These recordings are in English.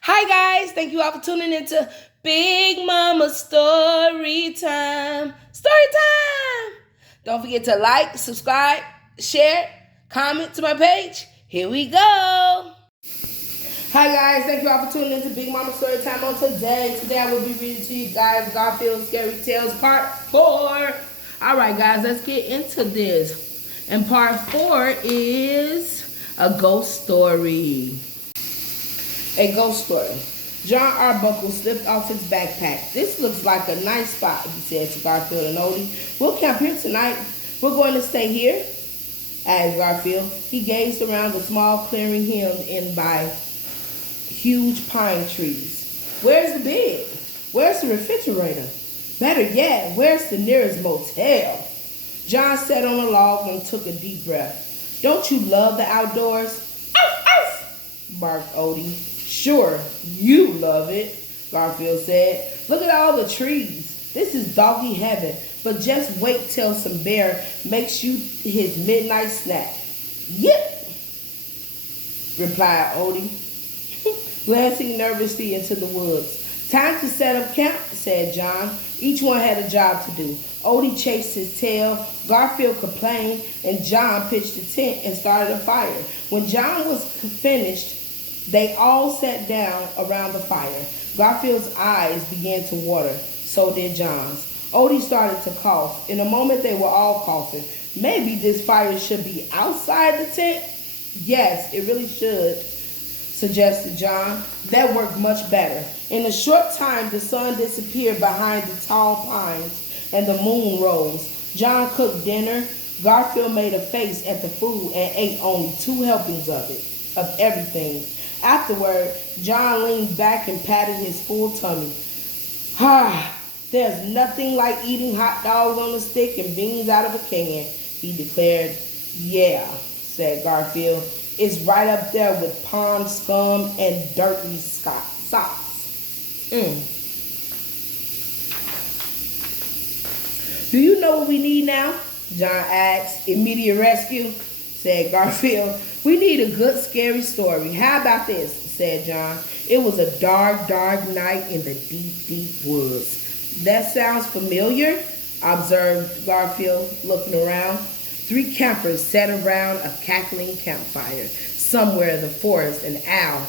Hi guys, thank you all for tuning into Big Mama Story Time. Story time! Don't forget to like, subscribe, share, comment to my page. Here we go. Hi guys, thank you all for tuning into Big Mama Story Time on today. Today I will be reading to you guys Garfield Scary Tales Part 4. Alright guys, let's get into this. And Part 4 is a ghost story. A ghost story. John Arbuckle slipped off his backpack. This looks like a nice spot, he said to Garfield and Odie. We'll camp here tonight. We're going to stay here, asked Garfield. He gazed around the small clearing hemmed in by huge pine trees. Where's the bed? Where's the refrigerator? Better yet, where's the nearest motel? John sat on a log and took a deep breath. Don't you love the outdoors? Ow, ow, barked Odie. Sure, you love it, Garfield said. Look at all the trees. This is doggy heaven, but just wait till some bear makes you his midnight snack. Yep, replied Odie, glancing nervously into the woods. Time to set up camp, said John. Each one had a job to do. Odie chased his tail, Garfield complained, and John pitched a tent and started a fire. When John was finished, they all sat down around the fire. Garfield's eyes began to water. So did John's. Odie started to cough. In a moment, they were all coughing. Maybe this fire should be outside the tent? Yes, it really should, suggested John. That worked much better. In a short time, the sun disappeared behind the tall pines, and the moon rose. John cooked dinner. Garfield made a face at the food and ate only 2 helpings of everything. Afterward, John leaned back and patted his full tummy. There's nothing like eating hot dogs on a stick and beans out of a can, he declared. Yeah, said Garfield. It's right up there with pond scum and dirty socks. Do you know what we need now? John asked. Immediate rescue, said Garfield. We need a good scary story. How about this? Said John. It was a dark, dark night in the deep, deep woods. That sounds familiar, observed Garfield, looking around. 3 campers sat around a cackling campfire. Somewhere in the forest, an owl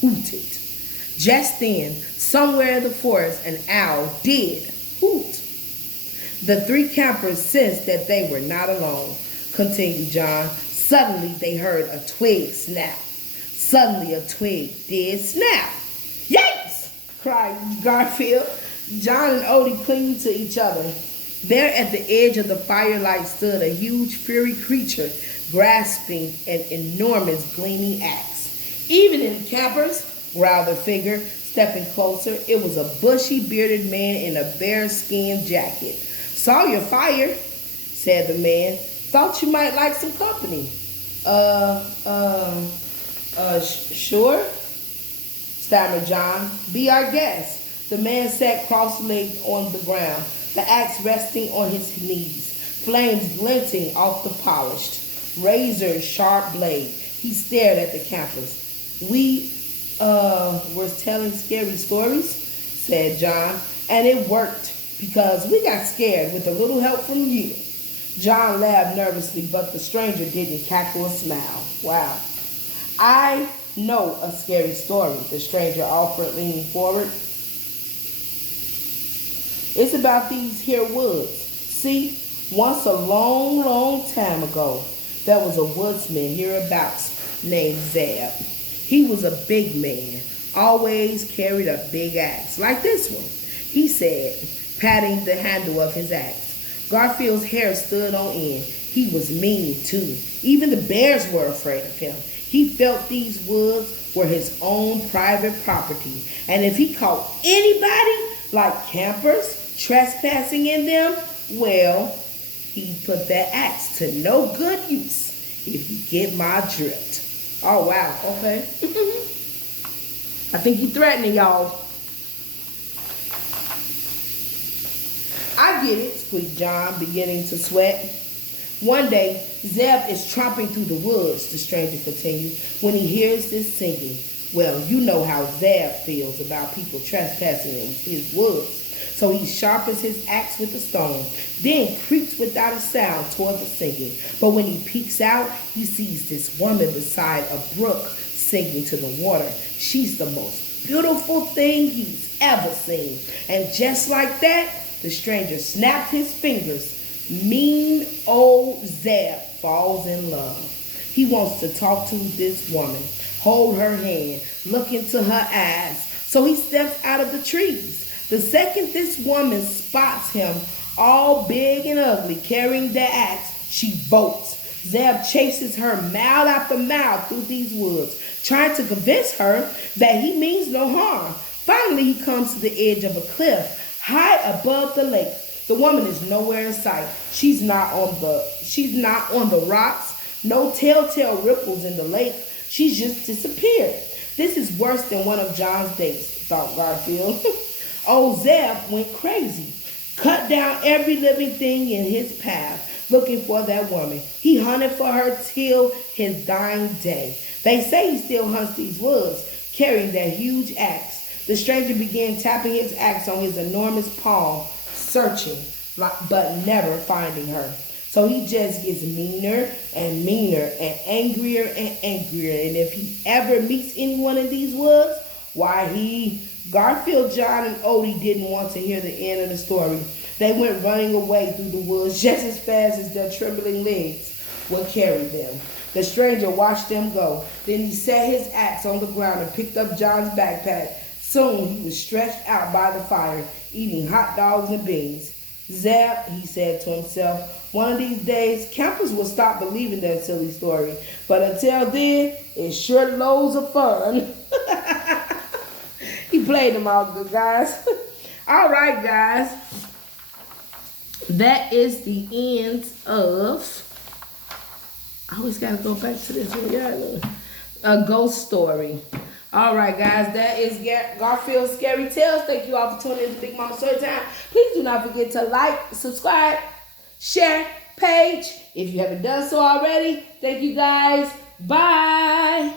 hooted. Just then, somewhere in the forest, an owl did hoot. The 3 campers sensed that they were not alone, continued John. Suddenly, they heard a twig snap. Suddenly, a twig did snap. Yikes! Cried Garfield. John and Odie clinging to each other. There at the edge of the firelight stood a huge furry creature, grasping an enormous gleaming axe. Evening, campers, growled the figure, stepping closer. It was a bushy, bearded man in a bearskin jacket. Saw your fire, said the man. Thought you might like some company. Sure, stammered John. Be our guest. The man sat cross-legged on the ground, the axe resting on his knees, flames glinting off the polished, razor-sharp blade. He stared at the campers. We, were telling scary stories, said John, and it worked because we got scared with a little help from you. John laughed nervously, but the stranger didn't cackle or smile. Wow. I know a scary story, the stranger offered, leaning forward. It's about these here woods. See, once a long, long time ago, there was a woodsman hereabouts named Zeb. He was a big man, always carried a big axe, like this one, he said, patting the handle of his axe. Garfield's hair stood on end. He was mean, too. Even the bears were afraid of him. He felt these woods were his own private property. And if he caught anybody, like campers, trespassing in them, well, he'd put that axe to no good use, if you get my drift. Oh, wow. Okay. I think he's threatening y'all. I get it, squeaked John, beginning to sweat. One day, Zeb is tromping through the woods, the stranger continued, when he hears this singing. Well, you know how Zeb feels about people trespassing in his woods. So he sharpens his axe with a stone, then creeps without a sound toward the singing. But when he peeks out, he sees this woman beside a brook singing to the water. She's the most beautiful thing he's ever seen. And just like that, the stranger snapped his fingers. Mean old Zeb falls in love. He wants to talk to this woman, hold her hand, look into her eyes. So he steps out of the trees. The second this woman spots him, all big and ugly, carrying the axe, she bolts. Zeb chases her mile after mile through these woods, trying to convince her that he means no harm. Finally, he comes to the edge of a cliff, high above the lake. The woman is nowhere in sight. She's not on the rocks. No telltale ripples in the lake. She's just disappeared. This is worse than one of John's dates, thought Garfield. Old Zeb went crazy, cut down every living thing in his path, looking for that woman. He hunted for her till his dying day. They say he still hunts these woods, carrying that huge axe. The stranger began tapping his axe on his enormous palm, searching, but never finding her. So he just gets meaner and meaner and angrier. And if he ever meets anyone in these woods, why, Garfield, John, and Odie didn't want to hear the end of the story. They went running away through the woods just as fast as their trembling legs would carry them. The stranger watched them go. Then he set his axe on the ground and picked up John's backpack. Soon he was stretched out by the fire, eating hot dogs and beans. Zeb, he said to himself, one of these days, campers will stop believing that silly story. But until then, it's sure loads of fun. He played them all good, guys. All right, guys. That is the end of... I always got to go back to this one. Yeah, a ghost story. All right, guys. That is Garfield's Scary Tales. Thank you all for tuning in to Big Mama Story Time. Please do not forget to like, subscribe, share, page if you haven't done so already. Thank you, guys. Bye.